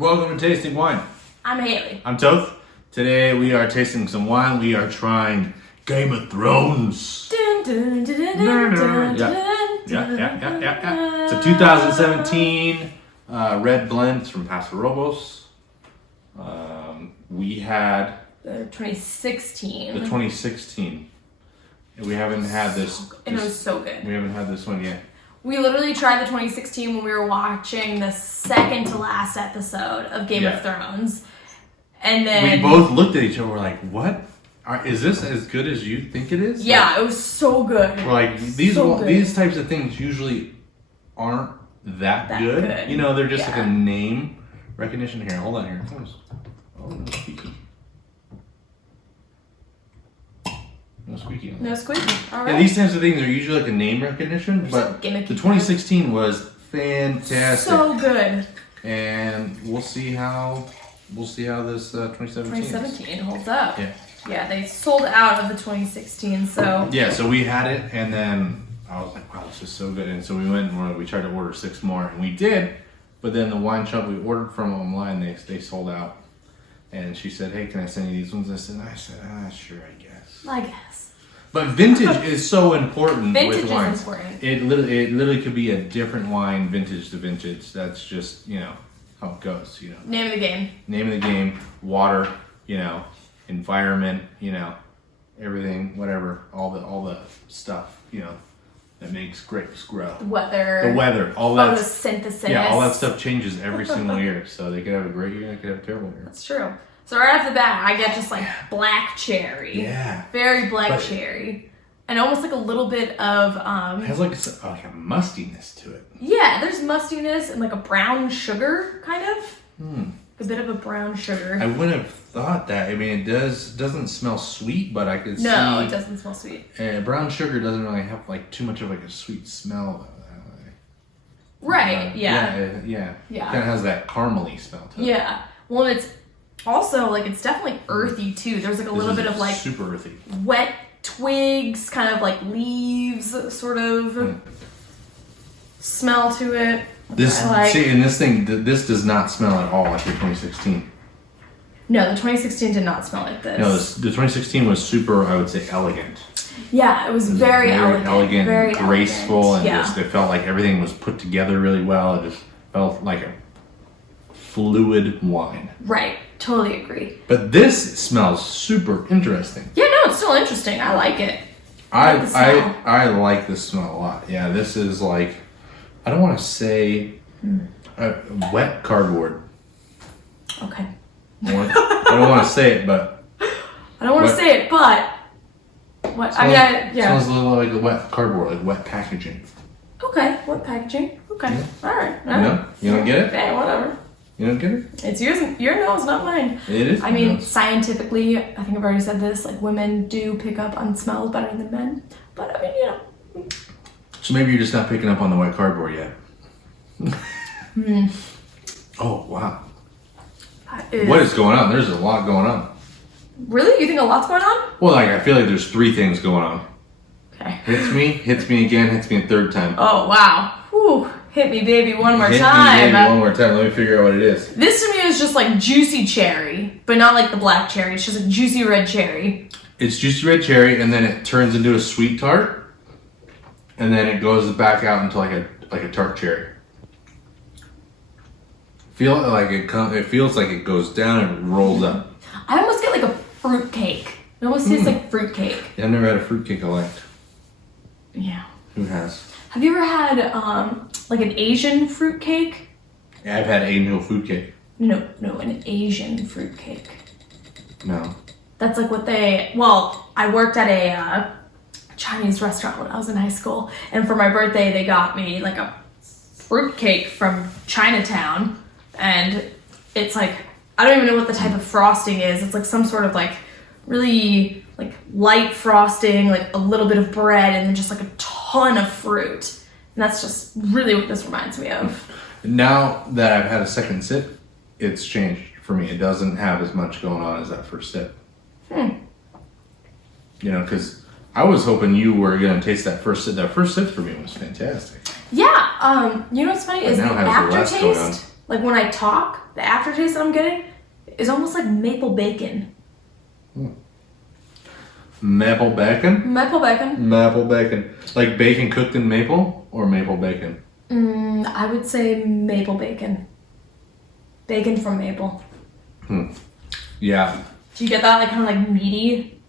Welcome to Tasting Wine. I'm Haley. I'm Toth. Today we are tasting some wine. We are trying Game of Thrones. Dun, dun, dun, dun, dun, dun, Yeah. It's a 2017 red blend from Paso Robles. We had the 2016. the 2016. We haven't had this. And it was so good. We haven't had this one yet. We literally tried the 2016 when we were watching the second to last episode of Game of Thrones. And then we both looked at each other. We're like, "What? Is this as good as you think it is?" Yeah, it was so good. We're like, these types of things usually aren't that good. You know, they're just like a name recognition. Here, hold on here. Oh, no squeaky. No squeaky. No squeaky. All right. Yeah, these types of things are usually like a name recognition, but the 2016 was fantastic. So good. And we'll see how this 2017 holds up. Yeah. Yeah, they sold out of the 2016, so yeah. So we had it, and then I was like, "Wow, this is so good!" And so we went and we tried to order 6 more, and we did. But then the wine shop we ordered from online, they sold out. And she said, "Hey, can I send you these ones?" I said, "Sure, I guess." I guess. But vintage is so important Vintage with wines. is important. It literally could be a different wine, vintage to vintage. That's just how it goes. Name of the game. Name of the game, water, environment, everything, whatever, all the stuff, that makes grapes grow. The weather, all that. Photosynthesis. Yeah, all that stuff changes every single year. So they could have a great year, they could have a terrible year. That's true. So right off the bat, I get just like black cherry. Yeah. Very black cherry. And almost like a little bit of it has like a mustiness to it. Yeah, there's mustiness and like a brown sugar kind of. A bit of a brown sugar. I wouldn't have thought that. I mean, doesn't smell sweet, but I could see. No, it doesn't smell sweet. Brown sugar doesn't really have like too much of like a sweet smell. Right. Yeah. Yeah. Kind of has that caramely smell to it. Yeah. Well, and it's also like it's definitely earthy too. There's like a little bit of like super earthy, wet twigs, kind of like leaves, sort of smell to it. This does not smell at all like the 2016. No, the 2016 did not smell like this. No, the 2016 was super, I would say, elegant. Yeah, it was very elegant, very graceful, elegant. And just it felt like everything was put together really well. It just felt like a fluid wine. Right, totally agree. But this smells super interesting. Yeah, no, it's still interesting. I like it. I like this smell a lot. Yeah, this is like, I don't want to say wet cardboard. Okay. I don't want to say it, but what? Smells a little like wet cardboard, like wet packaging. Okay, wet packaging. Okay, Yeah. All right. You don't get it? Hey, whatever. You don't get it? It's your nose, not mine. It is. I mean, scientifically, I think I've already said this. Like, women do pick up on smells better than men. But I mean, So maybe you're just not picking up on the wet cardboard yet. Oh wow. What is going on? There's a lot going on. Really? You think a lot's going on? Well, like I feel like there's 3 things going on. Okay. Hits me again, hits me a third time. Oh wow. Whew. Hit me, baby, one more Hit time. me, baby, one more time. Let me figure out what it is. This to me is just like juicy cherry, but not like the black cherry. It's just a juicy red cherry. It's juicy red cherry, and then it turns into a sweet tart, and then it goes back out into like a tart cherry. It feels like it goes down and rolls up. I almost get like a fruit cake. It almost tastes like fruit cake. Yeah, I've never had a fruitcake I liked. Yeah. Who has? Have you ever had like an Asian fruit cake? Yeah, I've had angel food cake. No, an Asian fruit cake. No. That's like what I worked at a Chinese restaurant when I was in high school, and for my birthday they got me like a fruit cake from Chinatown, and it's like, I don't even know what the type of frosting is. It's like some sort of like really like light frosting, like a little bit of bread, and then just like a ton of fruit. And that's just really what this reminds me of. Now that I've had a second sip, it's changed for me. It doesn't have as much going on as that first sip. Because I was hoping you were going to taste that first sip. That first sip for me was fantastic. Yeah. You know what's funny is the now has the less going on. aftertaste. Like when I talk, the aftertaste that I'm getting is almost like maple bacon. Maple bacon? Maple bacon. Maple bacon. Like bacon cooked in maple or maple bacon? I would say maple bacon. Bacon from maple. Yeah. Do you get that? Like kind of like meaty?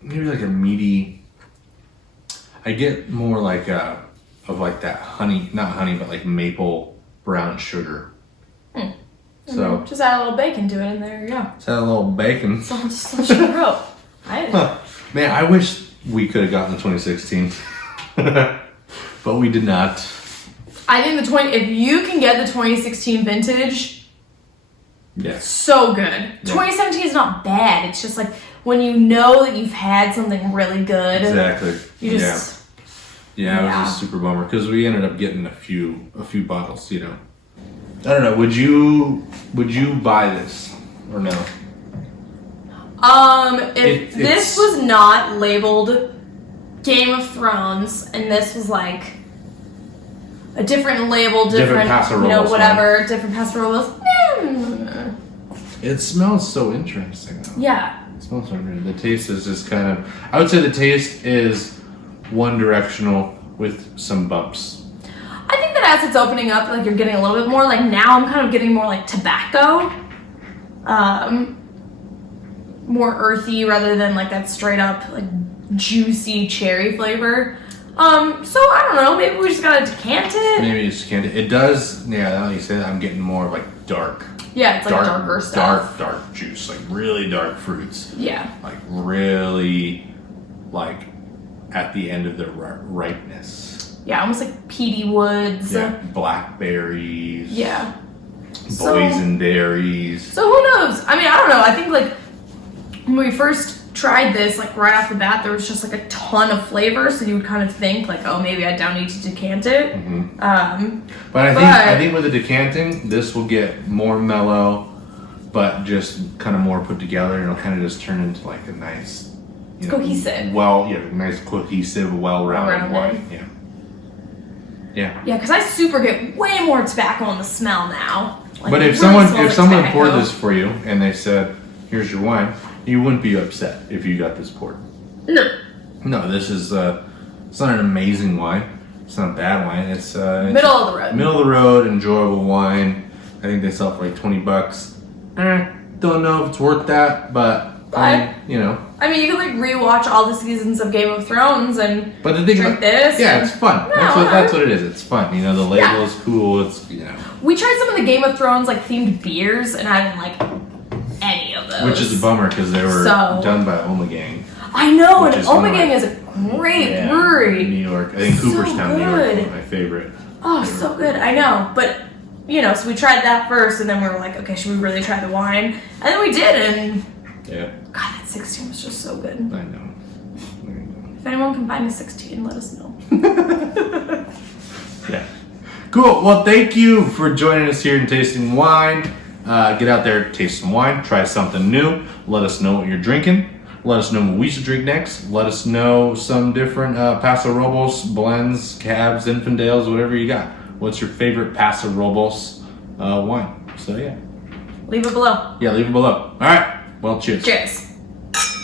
Maybe like a meaty. I get more like of like that honey, not honey, but like maple brown sugar. So Just add a little bacon to it and there you go. it's that little bacon. So just sugar up. Man, I wish we could have gotten the 2016, but we did not. I think if you can get the 2016 vintage, Yes. so good. 2017 is not bad. It's just like when you know that you've had something really good. Exactly. You just Yeah, it was a super bummer because we ended up getting a few bottles. You know, I don't know. Would you buy this or no? If this was not labeled Game of Thrones and this was like a different label, different Paso you know, Robles whatever, different Paso Robles. It smells so interesting though. Yeah. It smells so good. The taste is just kind of. I would say the taste is one directional with some bumps. I think that as it's opening up, like you're getting a little bit more. Like now, I'm kind of getting more like tobacco, more earthy rather than like that straight up like juicy cherry flavor. So I don't know. Maybe we just gotta decant it. Maybe you just can't. It does. Yeah, now that you say that, I'm getting more like dark. Yeah, it's like darker stuff. Dark juice, like really dark fruits. Yeah. Like really, like at the end of the ripeness. Yeah, almost like peaty woods. Yeah, blackberries. Yeah. So- Boysenberries. So who knows? I mean, I don't know. I think like when we first tried this, like right off the bat, there was just like a ton of flavor. So you would kind of think like, oh, maybe I don't need to decant it. But I think with the decanting, this will get more mellow, but just kind of more put together, and it'll kind of just turn into like a nice, cohesive. Nice cohesive, well-rounded wine. Yeah. Yeah. Yeah, because I super get way more tobacco in the smell now. Like, But it if really someone smells like poured tobacco. this for you and they said, "Here's your wine," you wouldn't be upset if you got this poured. No. No, this is it's not an amazing wine. It's not a bad wine. It's Middle of the road. Middle of the road, enjoyable wine. I think they sell for like $20. Don't know if it's worth that, but I mean, you can like rewatch all the seasons of Game of Thrones and But the thing drink about this. yeah, and- it's fun. No, That's what it is. It's fun. The label Yeah. is cool. It's We tried some of the Game of Thrones like themed beers, and I didn't like any of those. which is a bummer because they were So- done by Omegang. I know, which and is one of Omegang my- is a great Yeah, brewery. New York. I think So Cooperstown, New York, is good. one of my favorite. Oh, so good. I know, but so we tried that first, and then we were like, okay, should we really try the wine? And then we did, and Yeah, God, that 16 was just so good. I know. If anyone can find a 16, let us know. Yeah. Cool. Well, thank you for joining us here in Tasting Wine. Get out there, taste some wine, try something new. Let us know what you're drinking. Let us know what we should drink next. Let us know some different Paso Robles blends, cabs, Infidels, whatever you got. What's your favorite Paso Robles wine? So yeah. Leave it below. Yeah, leave it below. All right. Well, cheers. Cheers.